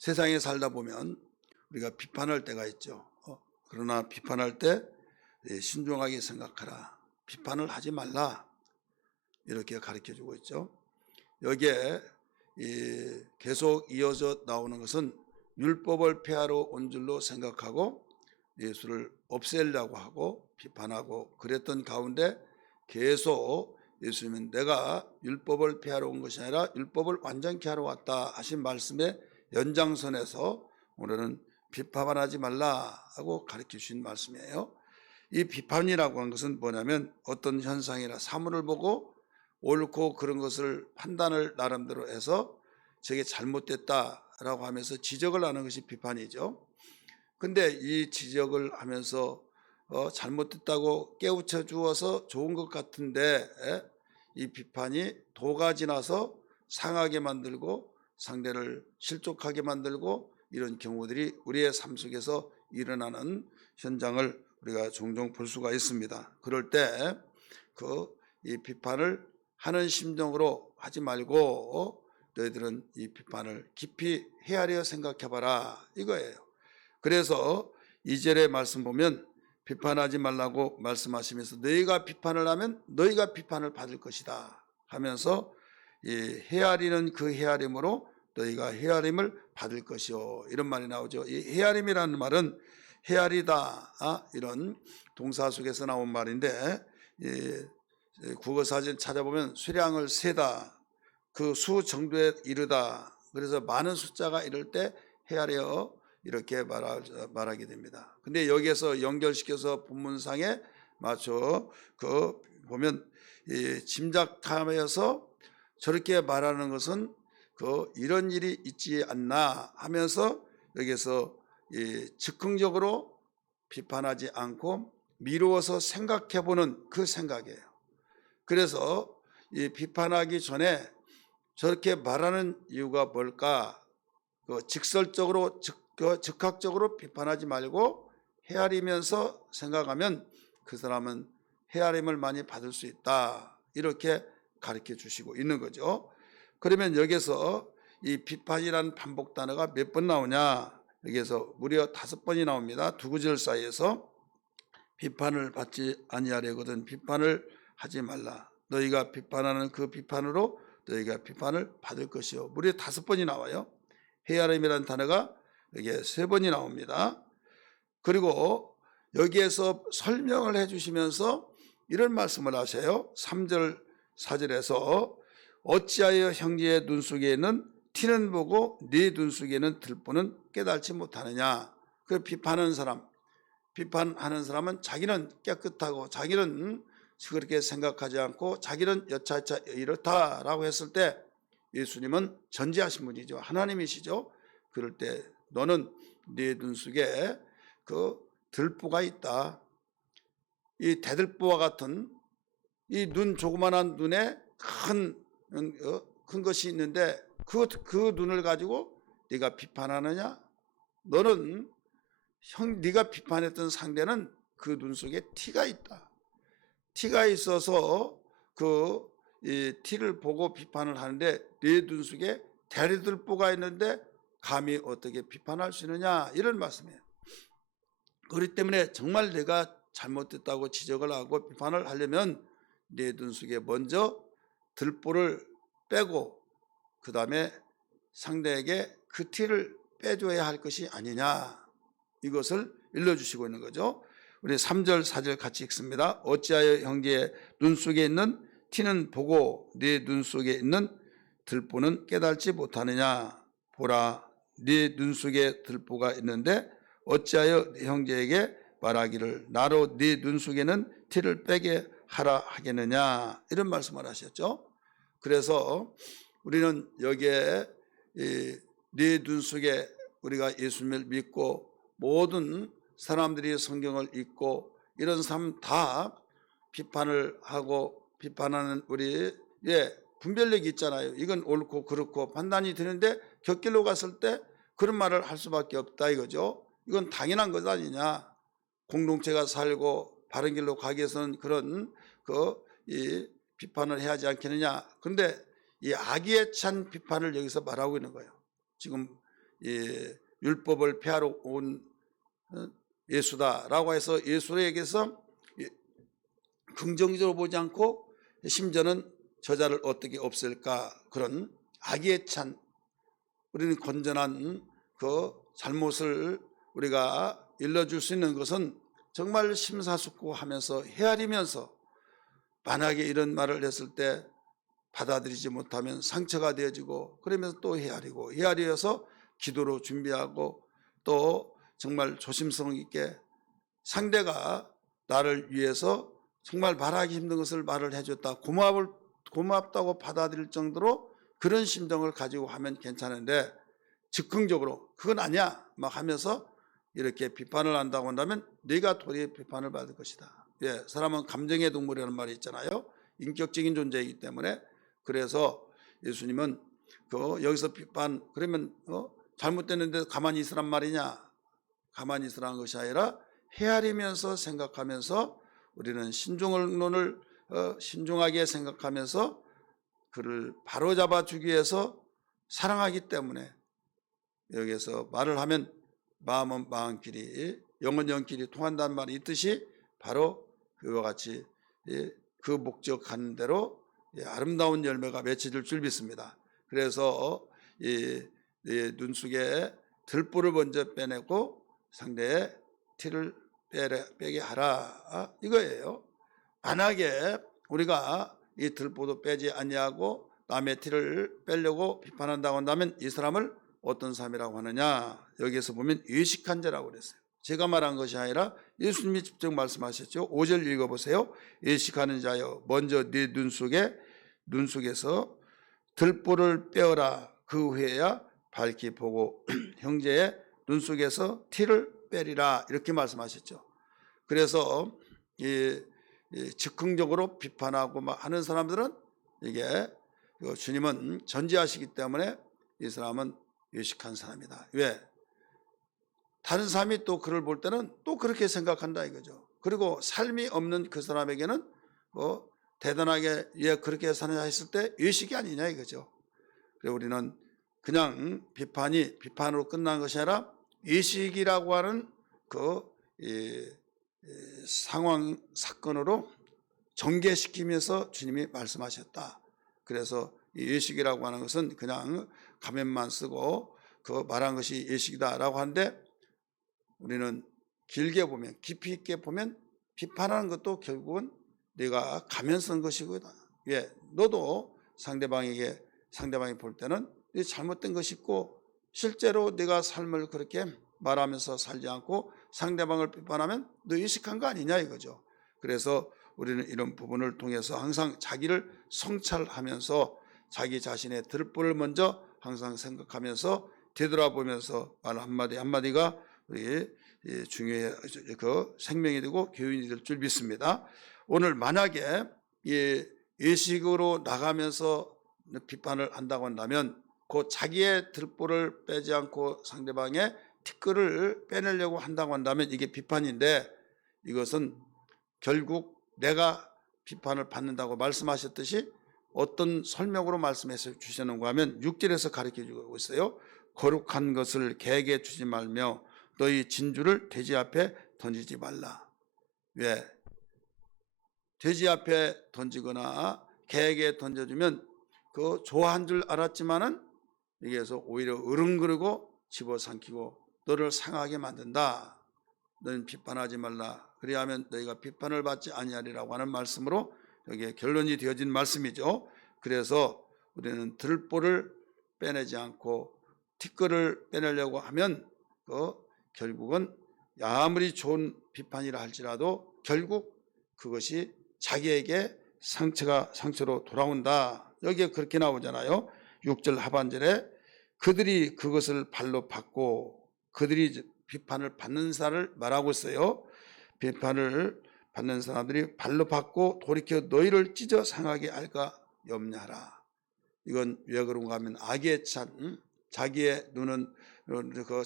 세상에 살다 보면 우리가 비판할 때가 있죠. 그러나 비판할 때 신중하게 생각하라. 비판을 하지 말라. 이렇게 가르쳐 주고 있죠. 여기에 계속 이어져 나오는 것은 율법을 폐하러 온 줄로 생각하고 예수를 없애려고 하고 비판하고 그랬던 가운데 계속 예수님은 내가 율법을 폐하러 온 것이 아니라 율법을 완전케 하러 왔다 하신 말씀의 연장선에서 오늘은 비판하지 말라 하고 가르쳐 주신 말씀이에요. 이 비판이라고 하는 것은 뭐냐면 어떤 현상이나 사물을 보고 옳고 그런 것을 판단을 나름대로 해서 저게 잘못됐다라고 하면서 지적을 하는 것이 비판이죠. 근데 이 지적을 하면서 잘못됐다고 깨우쳐 주어서 좋은 것 같은데 이 비판이 도가 지나서 상하게 만들고 상대를 실족하게 만들고 이런 경우들이 우리의 삶 속에서 일어나는 현장을 우리가 종종 볼 수가 있습니다. 그럴 때 이 비판을 하는 심정으로 하지 말고 너희들은 이 비판을 깊이 헤아려 생각해봐라 이거예요. 그래서 2절의 말씀 보면 비판하지 말라고 말씀하시면서 너희가 비판을 하면 너희가 비판을 받을 것이다 하면서 이 헤아리는 그 헤아림으로 너희가 헤아림을 받을 것이요 이런 말이 나오죠. 이 헤아림이라는 말은 헤아리다 이런 동사 속에서 나온 말인데 국어 사전 찾아보면 수량을 세다 그 수 정도에 이르다 그래서 많은 숫자가 이럴 때 헤아려 이렇게 말하게 됩니다. 근데 여기에서 연결시켜서 본문상에 맞춰 보면 짐작하면서 저렇게 말하는 것은 이런 일이 있지 않나 하면서 여기서 즉흥적으로 비판하지 않고 미루어서 생각해보는 그 생각이에요. 그래서 이 비판하기 전에 저렇게 말하는 이유가 뭘까? 직설적으로 즉각적으로 비판하지 말고 헤아리면서 생각하면 그 사람은 헤아림을 많이 받을 수 있다. 이렇게 가르쳐 주시고 있는 거죠. 그러면 여기서 이 비판이라는 반복 단어가 몇 번 나오냐? 여기서 무려 5번이 나옵니다. 두 구절 사이에서 비판을 받지 아니하려거든 비판을 하지 말라. 너희가 비판하는 그 비판으로 너희가 비판을 받을 것이요. 무려 5번이 나와요. 헤아림이라는 단어가 여기에 3번이 나옵니다. 그리고 여기에서 설명을 해주시면서 이런 말씀을 하세요. 3절 4절에서 어찌하여 형제의 눈 속에는 티는 보고 네 눈 속에는 들보는 깨달지 못하느냐. 그 비판하는 사람은 자기는 깨끗하고 자기는 그렇게 생각하지 않고 자기는 여차여차 이렇다라고 했을 때 예수님은 전지하신 분이죠. 하나님이시죠. 그럴 때 너는 네 눈 속에 그 들보가 있다. 이 대들보와 같은 이 눈 조그만한 눈에 큰 것이 있는데 그 눈을 가지고 네가 비판하느냐? 너는 네가 비판했던 상대는 그 눈 속에 티가 있다. 티가 있어서 이 티를 보고 비판을 하는데 네 눈 속에 대리들보가 있는데 감히 어떻게 비판할 수 있느냐 이런 말씀이에요. 그렇기 때문에 정말 내가 잘못됐다고 지적을 하고 비판을 하려면 네 눈 속에 먼저 들보를 빼고 그 다음에 상대에게 그 티를 빼줘야 할 것이 아니냐 이것을 일러주시고 있는 거죠. 우리 3절 4절 같이 읽습니다. 어찌하여 형제의 눈 속에 있는 티는 보고 네 눈 속에 있는 들보는 깨달지 못하느냐. 보라 네 눈 속에 들보가 있는데 어찌하여 형제에게 말하기를 나로 네 눈 속에는 티를 빼게 하라 하겠느냐 이런 말씀을 하셨죠. 그래서 우리는 여기에 네 눈 속에 우리가 예수님을 믿고 모든 사람들이 성경을 읽고 이런 사람 다 비판을 하고 비판하는 우리의 분별력이 있잖아요. 이건 옳고 그렇고 판단이 되는데 곁길로 갔을 때 그런 말을 할 수밖에 없다 이거죠. 이건 당연한 것 아니냐. 공동체가 살고 바른 길로 가기 위해서는 그런 이 비판을 해야 하지 않겠느냐. 그런데 이 악의에 찬 비판을 여기서 말하고 있는 거예요. 지금 율법을 폐하러 온 예수다라고 해서 예수에게서 긍정적으로 보지 않고 심지어는 저자를 어떻게 없앨까, 그런 악의에 찬, 우리는 건전한 그 잘못을 우리가 일러줄 수 있는 것은 정말 심사숙고하면서 헤아리면서, 만약에 이런 말을 했을 때 받아들이지 못하면 상처가 되어지고, 그러면서 또 헤아리어서 기도로 준비하고, 또 정말 조심성 있게 상대가 나를 위해서 정말 말하기 힘든 것을 말을 해줬다, 고맙다고 받아들일 정도로 그런 심정을 가지고 하면 괜찮은데, 즉흥적으로 그건 아니야 막 하면서 이렇게 비판을 한다고 한다면 네가 도리어 비판을 받을 것이다. 예, 사람은 감정의 동물이라는 말이 있잖아요. 인격적인 존재이기 때문에. 그래서 예수님은 여기서 비판, 그러면 잘못됐는데 가만히 있으란 말이냐? 가만히 있으라는 것이 아니라 헤아리면서 생각하면서, 우리는 신중론을 신중하게 생각하면서 그를 바로잡아 주기 위해서 사랑하기 때문에, 여기에서 말을 하면 마음은 마음끼리 영은 영끼리 통한다는 말이 있듯이, 바로 그와 같이 그 목적하는 대로 아름다운 열매가 맺혀질 줄 믿습니다. 그래서 눈 속에 들보를 먼저 빼내고 상대의 티를 빼게 하라, 이거예요. 만약에 우리가 이 들보도 빼지 아니하고 남의 티를 빼려고 비판한다고 한다면 이 사람을 어떤 사람이라고 하느냐? 여기에서 보면 외식한 자라고 그랬어요. 제가 말한 것이 아니라 예수님이 직접 말씀하셨죠. 5절 읽어보세요. 외식하는 자여, 먼저 네 눈 속에서 들보를 빼어라. 그 후에야 밝히 보고 형제의 눈 속에서 티를 빼리라, 이렇게 말씀하셨죠. 그래서 즉흥적으로 비판하고 막 하는 사람들은, 이게 주님은 전지하시기 때문에 이 사람은 외식한 사람이다. 왜? 다른 사람이 또 그를 볼 때는 또 그렇게 생각한다 이거죠. 그리고 삶이 없는 그 사람에게는 대단하게 그렇게 사느냐 했을 때 외식이 아니냐 이거죠. 그래서 우리는 그냥 비판으로 끝난 것이 아니라 외식이라고 하는 상황 사건으로 전개시키면서 주님이 말씀하셨다. 그래서 이 외식이라고 하는 것은 그냥 가면만 쓰고 그 말한 것이 외식이다라고 하는데, 우리는 길게 보면, 깊이 있게 보면 비판하는 것도 결국은 네가 가면 쓴 것이거든. 예, 너도 상대방이 볼 때는 잘못된 것이 있고, 실제로 네가 삶을 그렇게 말하면서 살지 않고 상대방을 비판하면 너 외식한 거 아니냐 이거죠. 그래서 우리는 이런 부분을 통해서 항상 자기를 성찰하면서 자기 자신의 들보를 먼저 항상 생각하면서 되돌아보면서 말 한마디 한마디가 우리 중요해, 생명이 되고 교훈이 될 줄 믿습니다. 오늘 만약에 외식으로 나가면서 비판을 한다고 한다면, 그 자기의 들보를 빼지 않고 상대방의 티끌을 빼내려고 한다고 한다면 이게 비판인데, 이것은 결국 내가 비판을 받는다고 말씀하셨듯이 어떤 설명으로 말씀해 주시는가 하면 6절에서 가르쳐 주고 있어요. 거룩한 것을 개에게 주지 말며 너희 진주를 돼지 앞에 던지지 말라. 왜? 돼지 앞에 던지거나 개에게 던져주면 그 좋아한 줄 알았지만은 여기에서 오히려 으릉그르고 집어삼키고 너를 상하게 만든다. 너는 비판하지 말라. 그리하면 너희가 비판을 받지 아니하리라고 하는 말씀으로 여기에 결론이 되어진 말씀이죠. 그래서 우리는 들보를 빼내지 않고 티끌을 빼내려고 하면 결국은 아무리 좋은 비판이라 할지라도 결국 그것이 자기에게 상처로 돌아온다. 여기에 그렇게 나오잖아요. 6절 하반절에 그들이 그것을 발로 받고, 그들이 비판을 받는 사람을 말하고 있어요. 비판을 받는 사람들이 발로 받고 돌이켜 너희를 찢어 상하게 할까 염려하라. 이건 왜 그런가 하면 악에 찬, 자기의 눈은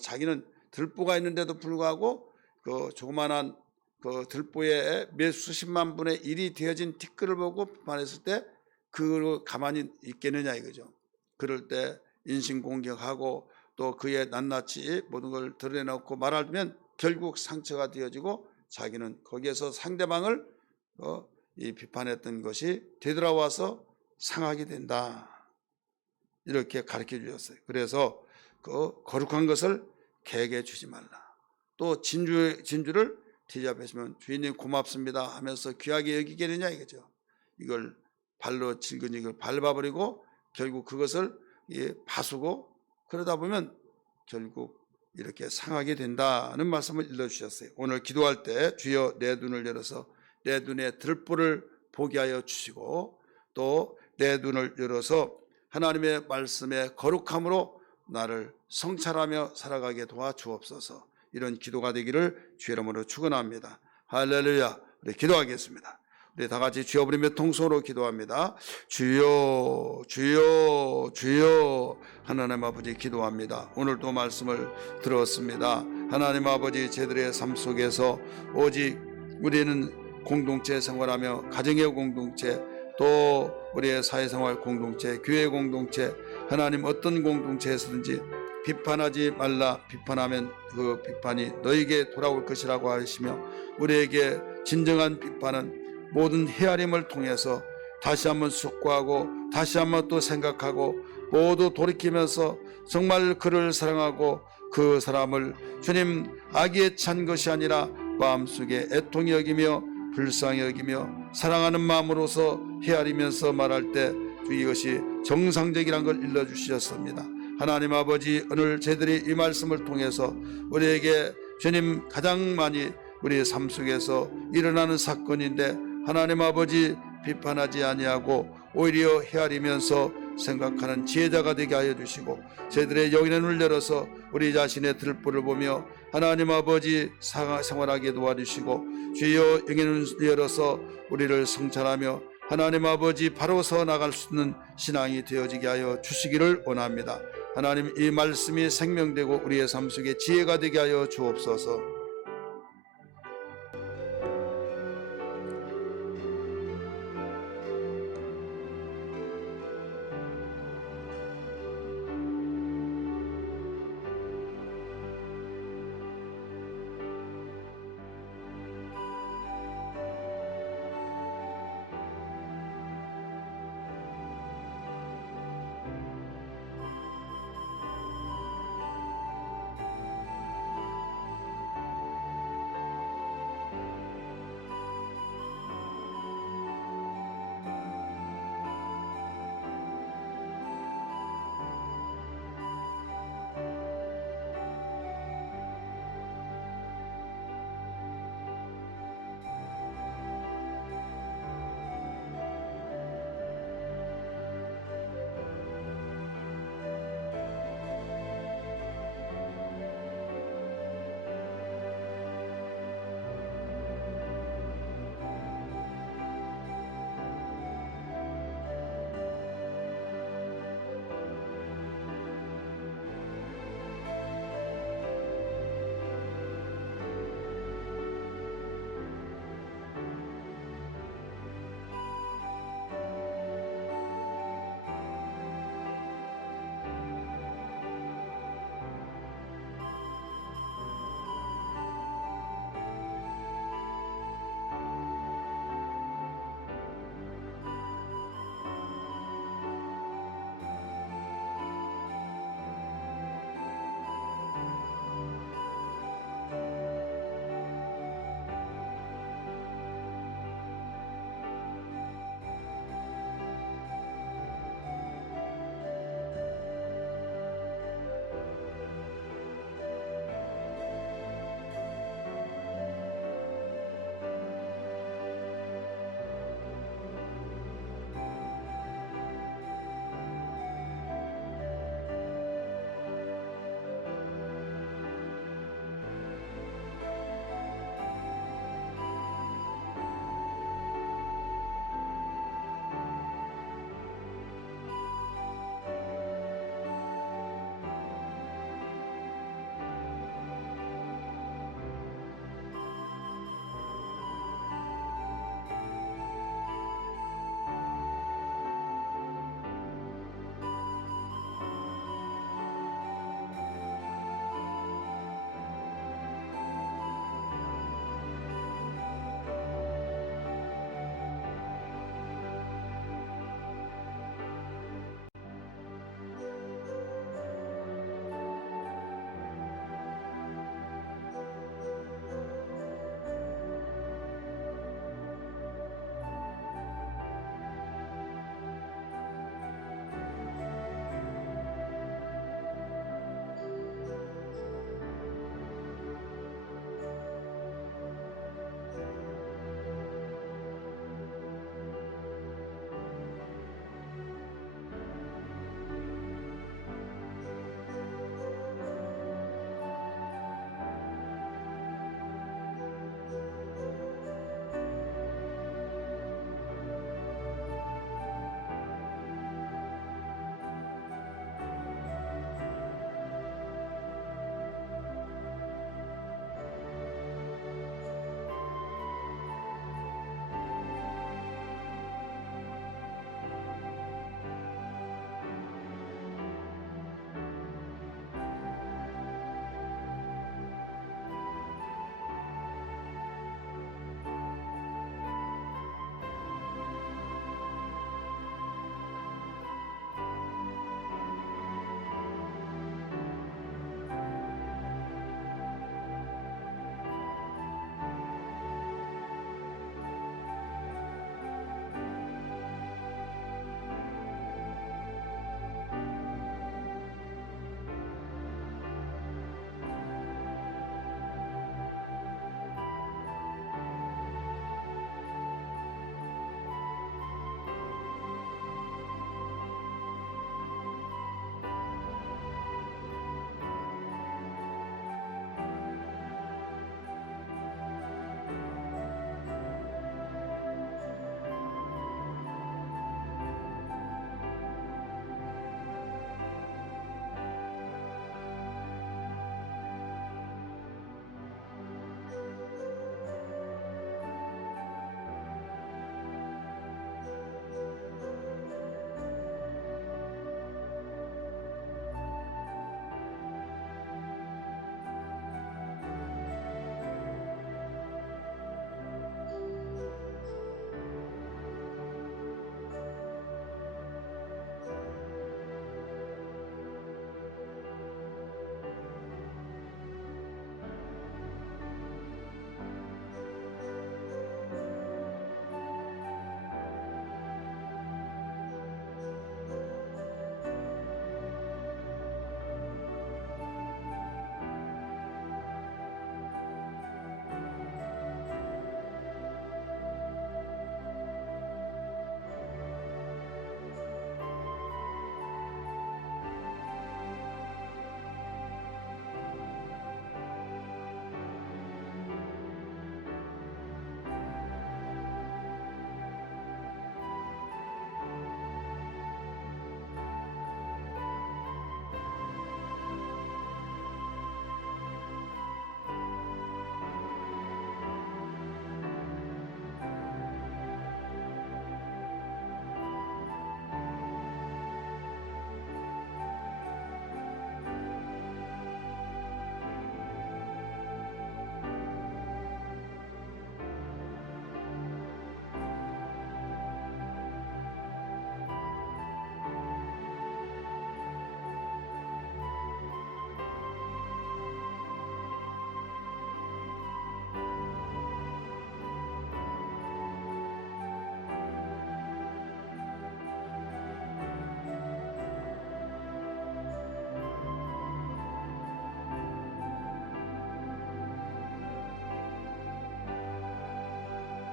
자기는 들보가 있는데도 불구하고 그 조그만한 그 들보에 몇 수십만 분의 1이 되어진 티끌을 보고 비판했을 때 그걸 가만히 있겠느냐 이거죠. 그럴 때 인신공격하고 또 그의 낱낱이 모든 걸 드러내놓고 말하면 결국 상처가 되어지고 자기는 거기에서 상대방을 이 비판했던 것이 되돌아와서 상하게 된다. 이렇게 가르쳐 주셨어요. 그래서 그 거룩한 것을 개에게 주지 말라. 또 진주를 뒤잡으시면 주인님 고맙습니다 하면서 귀하게 여기겠느냐 이거죠. 이걸 발로 질근 이걸 밟아버리고 결국 그것을 파수고 그러다 보면 결국 이렇게 상하게 된다는 말씀을 일러주셨어요. 오늘 기도할 때 주여 내 눈을 열어서 내 눈에 들보를 보게 하여 주시고 또 내 눈을 열어서 하나님의 말씀에 거룩함으로 나를 성찰하며 살아가게 도와주옵소서. 이런 기도가 되기를 주의 이름으로 축원합니다. 할렐루야. 우리 기도하겠습니다. 우리 다 같이 주여 부르며 통성으로 기도합니다. 주여 주여 주여. 하나님 아버지 기도합니다. 오늘도 말씀을 들었습니다. 하나님 아버지 저희들의 삶 속에서 오직 우리는 공동체 생활하며 가정의 공동체 또 우리의 사회생활 공동체 교회 공동체 하나님 어떤 공동체에서든지 비판하지 말라. 비판하면 그 비판이 너에게 돌아올 것이라고 하시며 우리에게 진정한 비판은 모든 헤아림을 통해서 다시 한번 숙고하고 다시 한번 또 생각하고 모두 돌이키면서 정말 그를 사랑하고 그 사람을 주님 악에 찬 것이 아니라 마음속에 애통히 여기며 불쌍히 여기며 사랑하는 마음으로서 헤아리면서 말할 때 이것이 정상적이라는 걸 일러주셨습니다. 하나님 아버지 오늘 저희들이 이 말씀을 통해서 우리에게 주님 가장 많이 우리의 삶 속에서 일어나는 사건인데 하나님 아버지 비판하지 아니하고 오히려 헤아리면서 생각하는 지혜자가 되게 하여 주시고 저희들의 영의 눈을 열어서 우리 자신의 들보를 보며 하나님 아버지 생활하게 도와주시고 주여 영의 눈을 열어서 우리를 성찰하며 하나님 아버지 바로 서 나갈 수 있는 신앙이 되어지게 하여 주시기를 원합니다. 하나님 이 말씀이 생명되고 우리의 삶 속에 지혜가 되게 하여 주옵소서.